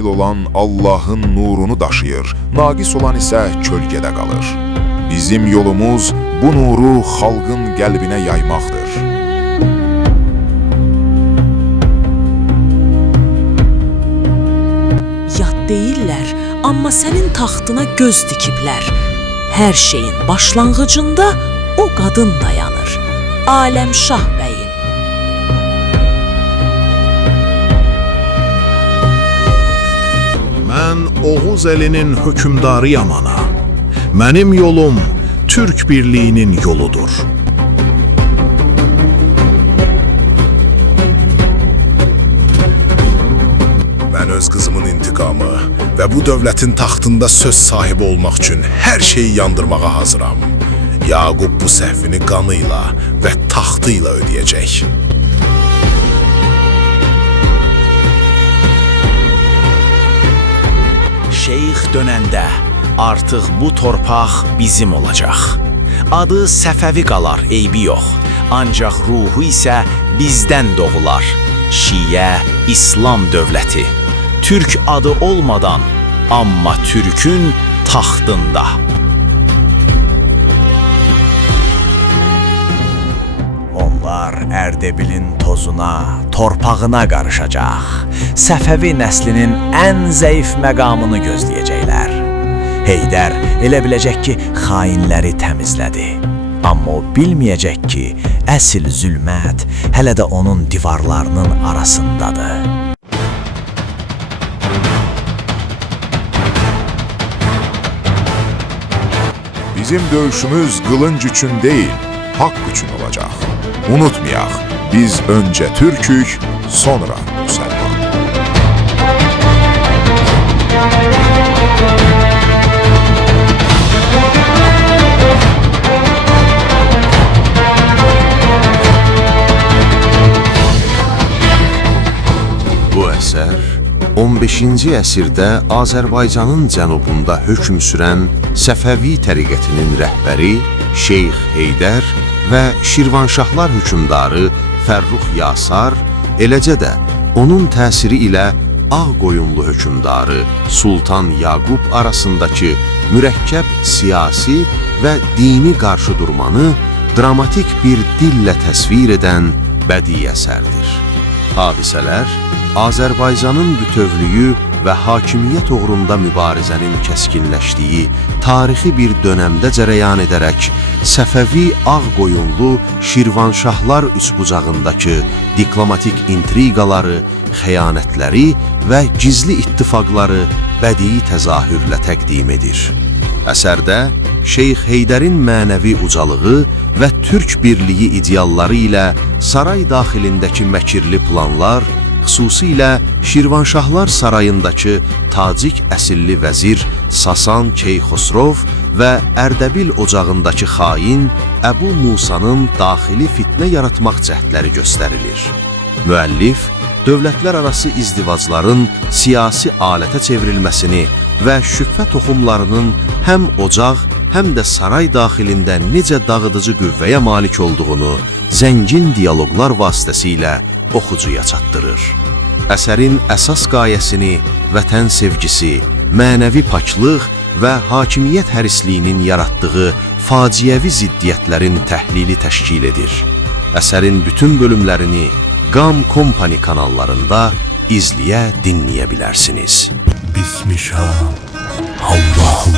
kamil olan Allah'ın nurunu daşıyır, naqis olan isə kölgədə qalır. Bizim yolumuz bu nuru xalqın qəlbinə yaymaqdır. Yad deyirlər, amma sənin taxtına göz dikiblər. Hər şeyin başlanğıcında o qadın dayanır, Aləmşah bəyim. Mən Oğuz elinin hökümdarıyam ana. Mənim yolum Türk birliyinin yoludur. Mən öz qızımın intiqamı və bu dövlətin taxtında söz sahibi olmaq üçün hər şeyi yandırmağa hazıram. Yaqub bu səhvini qanıyla və taxtıyla ödəyəcək. Şeyx dönəndə artıq bu torpaq bizim olacaq. Adı Səfəvi qalar, eybi yox. Ancaq ruhu isə bizdən doğular. Şiə, İslam dövləti. Türk adı olmadan, amma Türkün taxtında. Onlar Ərdəbilin tozuna, torpağına qarışacaq. Səfəvi nəslinin ən zəif məqamını gözləyəcəklər. Heydər elə biləcək ki, xainləri təmizlədi. Amma o bilməyəcək ki, əsl zülmət hələ də onun divarlarının arasındadır. Bizim döyüşümüz qılınc üçün deyil, haqq üçün olacaq. Unutmayaq, biz öncə Türkük, sonra Müsəlman. Bu əsər 15-ci əsrdə Azərbaycanın cənubunda hökm sürən Səfəvi təriqətinin rəhbəri Şeyx Heydər və Şirvanşahlar hökmdarı Fərrux Yasar, eləcə də onun təsiri ilə Ağqoyunlu hökmdarı Sultan Yaqub arasındakı mürəkkəb siyasi və dini qarşıdurmanı dramatik bir dillə təsvir edən bədii əsərdir. Hadisələr Azərbaycanın bütövlüyü və hakimiyyət uğrunda mübarizənin kəskinləşdiyi tarixi bir dönəmdə cərəyan edərək Səfəvi Ağqoyunlu Şirvanşahlar üçbucağındakı diplomatik intriqaları, xəyanətləri və gizli ittifaqları bədii təzahürlə təqdim edir. Əsərdə Şeyx Heydərin mənəvi ucalığı və Türk birliyi idealları ilə saray daxilindəki məkirli planlar, xüsusilə Şirvanşahlar sarayındakı tacik əsilli vəzir Sasan Keyxosrov və Ərdəbil ocağındakı xain Əbu Musanın daxili fitnə yaratmaq cəhdləri göstərilir. Müəllif, dövlətlərarası izdivacların siyasi alətə çevrilməsini və şübhə toxumlarının həm ocaq, həm də saray daxilində necə dağıdıcı qüvvəyə malik olduğunu zəngin diyaloqlar vasitəsilə oxucuya çatdırır. Əsərin əsas qayəsini vətən sevgisi, mənəvi paklıq və hakimiyyət hərisliyinin yaratdığı faciəvi ziddiyyətlərin təhlili təşkil edir. Əsərin bütün bölümlərini Qam Company kanallarında izləyə, dinləyə bilərsiniz. Bismillah, Allahu